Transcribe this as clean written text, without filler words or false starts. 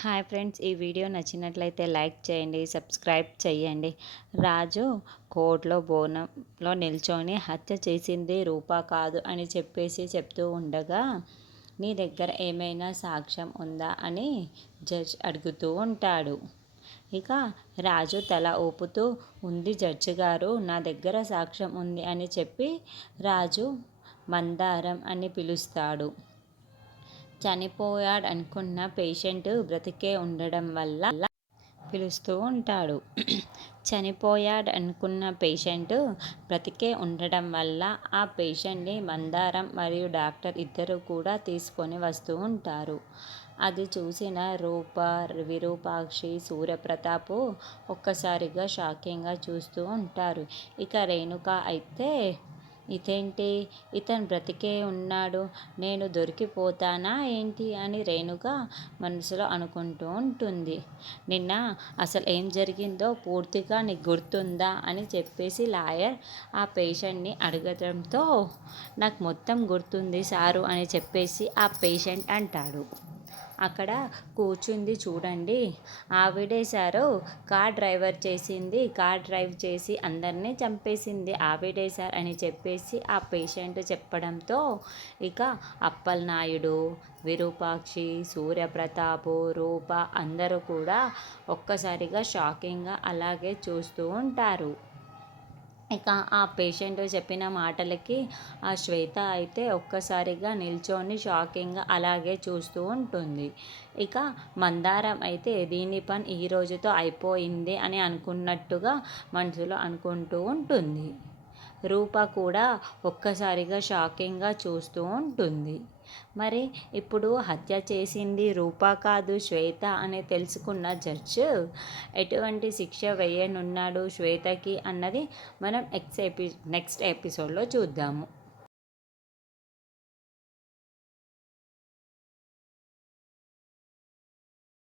Hi friends, ఈ video నచ్చినట్లయితే like చేయండి, సబ్స్క్రైబ్ చేయండి. రాజు కోర్టులో బోనంలో నిల్చొని హత్య చేసింది రూప కాదు అని చెప్తూ ఉండగా, నీ దగ్గర ఏమైనా సాక్ష్యం ఉందా అని జడ్జ్ అడుగుతూ ఉంటాడు. ఇక రాజు తల ఊపుతూ, ఉంది జడ్జి గారు, నా దగ్గర సాక్ష్యం ఉంది అని చెప్పి రాజు మందారం అని పిలుస్తాడు. చనిపోయాడనుకున్న పేషెంట్ బ్రతికే ఉండడం వల్ల పిలుస్తూ ఉంటాడు. చనిపోయాడనుకున్న పేషెంట్ బ్రతికే ఉండడం వల్ల ఆ పేషెంట్ని మందారం మరియు డాక్టర్ ఇద్దరు కూడా తీసుకొని వస్తూ ఉంటారు. అది చూసిన రూప, విరూపాక్షి, సూర్యప్రతాప్ ఒక్కసారిగా షాకింగ్గా చూస్తూ ఉంటారు. ఇక రేణుక అయితే, ఇదేంటి, ఇతను బ్రతికే ఉన్నాడు, నేను దొరికిపోతానా ఏంటి అని రేణుక మనసులో అనుకుంటూ ఉంటుంది. నిన్న అసలు ఏం జరిగిందో పూర్తిగా నీకు గుర్తుందా అని చెప్పేసి లాయర్ ఆ పేషెంట్ని అడగడంతో, నాకు మొత్తం గుర్తుంది సారు అని చెప్పేసి ఆ పేషెంట్ అంటాడు. అక్కడ కూర్చుంది చూడండి, ఆవిడే సారు, కార్ డ్రైవ్ చేసి అందరినీ చంపేసింది ఆవిడే సార్ అని చెప్పేసి ఆ పేషెంట్ చెప్పడంతో, ఇక అప్పలనాయుడు, విరూపాక్షి, సూర్యప్రతాప్, రూప అందరూ కూడా ఒక్కసారిగా షాకింగ్గా అలాగే చూస్తూ ఉంటారు. ఇక ఆ పేషెంట్ చెప్పిన మాటలకి ఆ శ్వేత అయితే ఒక్కసారిగా నిల్చొని షాకింగ్గా అలాగే చూస్తూ ఉంటుంది. ఇక మందారం అయితే దీని పని ఈ రోజుతో అయిపోయింది అని అనుకున్నట్టుగా మనసులో అనుకుంటూ ఉంటుంది. రూప కూడా ఒక్కసారిగా షాకింగ్గా చూస్తూ ఉంటుంది. మరి ఇప్పుడు హత్య చేసింది రూప కాదు శ్వేత అని తెలుసుకున్న జడ్జ్ ఎటువంటి శిక్ష వేయనున్నాడు శ్వేతకి అన్నది మనం నెక్స్ట్ ఎపిసోడ్లో చూద్దాము.